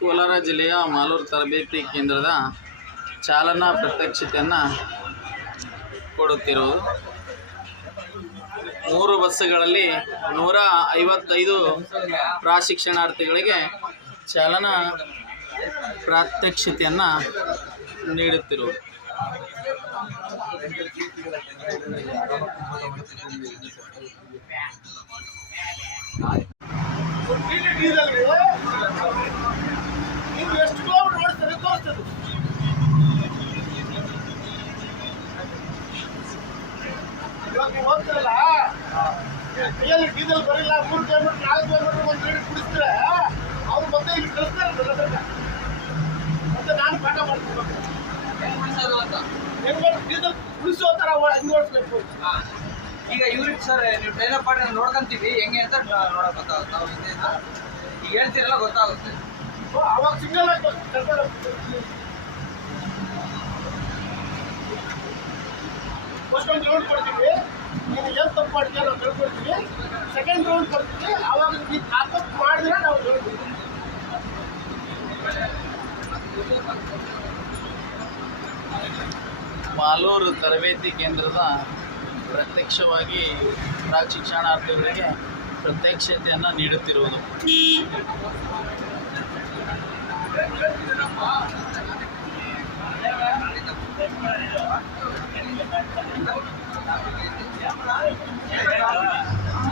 ಕೋಲಾರ ಜಿಲ್ಲೆಯ ಮಾಲೂರು ತರಬೇತಿ ಕೇಂದ್ರದ ಚಾಲನಾ ಪ್ರಾತ್ಯಕ್ಷಿತೆಯನ್ನು ಕೊಡುತ್ತಿರುವುದು. 3 ಬಸ್ಸುಗಳಲ್ಲಿ 155 ಪ್ರಶಿಕ್ಷಣಾರ್ಥಿಗಳಿಗೆ ಚಾಲನಾ ಪ್ರಾತ್ಯಕ್ಷಿತೆಯನ್ನು ನೀಡುತ್ತಿರುವುದು. ಹೋಗ್ತಿರಲ್ಲ ಕೈಯಲ್ಲಿ ಡೀಸೆಲ್ ಬರಿಲ್ಲ 3 ಕಿಲೋಮೀಟರ್ 4 ಕಿಲೋಮೀಟರ್ ಒಂದು ನೀರು ಕುಡಿಸಿದ್ರೆ ಅವ್ರು ಮತ್ತೆ ಇಲ್ಲಿ ಕಳಿಸ್ತಾರೆ. ಮತ್ತೆ ನಾನು ಪಾಠ ಮಾಡ್ತೀನಿ ಹೆಂಗೆ ಡೀಸೆಲ್ ಕುಡಿಸೋ ಥರ ಹೆಂಗೆ ಓಡಿಸ್ಬೇಕು. ಈಗ ಇವ್ರಿಗೆ ಸರ್ ನೀವು ಟ್ರೈನರ್ ಪಾಠ ನೋಡ್ಕೊಂತೀವಿ ಹೆಂಗೆ ಅಂತ ನೋಡಕ್ ಗೊತ್ತಾಗುತ್ತೆ. ನಾವು ಹಿಂದೆಯಿಂದ ಈಗ ಹೇಳ್ತೀರಲ್ಲ ಗೊತ್ತಾಗುತ್ತೆ. ಅವಾಗ ಸಿಗ್ನಲ್ ಹಾಕಿ ಕರ್ಕೊಂಡು ಹೋಗ್ತೀವಿ. ಫಸ್ಟ್ ಒಂದು ರೌಂಡ್ ಕೊಡ್ತೀವಿ, ನೀನು ಏನು ತಪ್ಪು ಮಾಡ್ತೀವಿ ನಾವು ತಿಳ್ಕೊಡ್ತೀವಿ. ಸೆಕೆಂಡ್ ರೌಂಡ್ ಕೊಡ್ತೀವಿ, ಆವಾಗ ನೀವು ಆ ತಪ್ಪು ಮಾಡಿದ್ರೆ ನಾವು ಹೇಳ್ತೀವಿ. ಮಾಲೂರು ತರಬೇತಿ ಕೇಂದ್ರದ ಪ್ರತ್ಯಕ್ಷವಾಗಿ ಪ್ರಶಿಕ್ಷಣಾರ್ಥಿಗಳಿಗೆ ಪ್ರಾತ್ಯಕ್ಷಿತೆಯನ್ನು ನೀಡುತ್ತಿರುವುದು.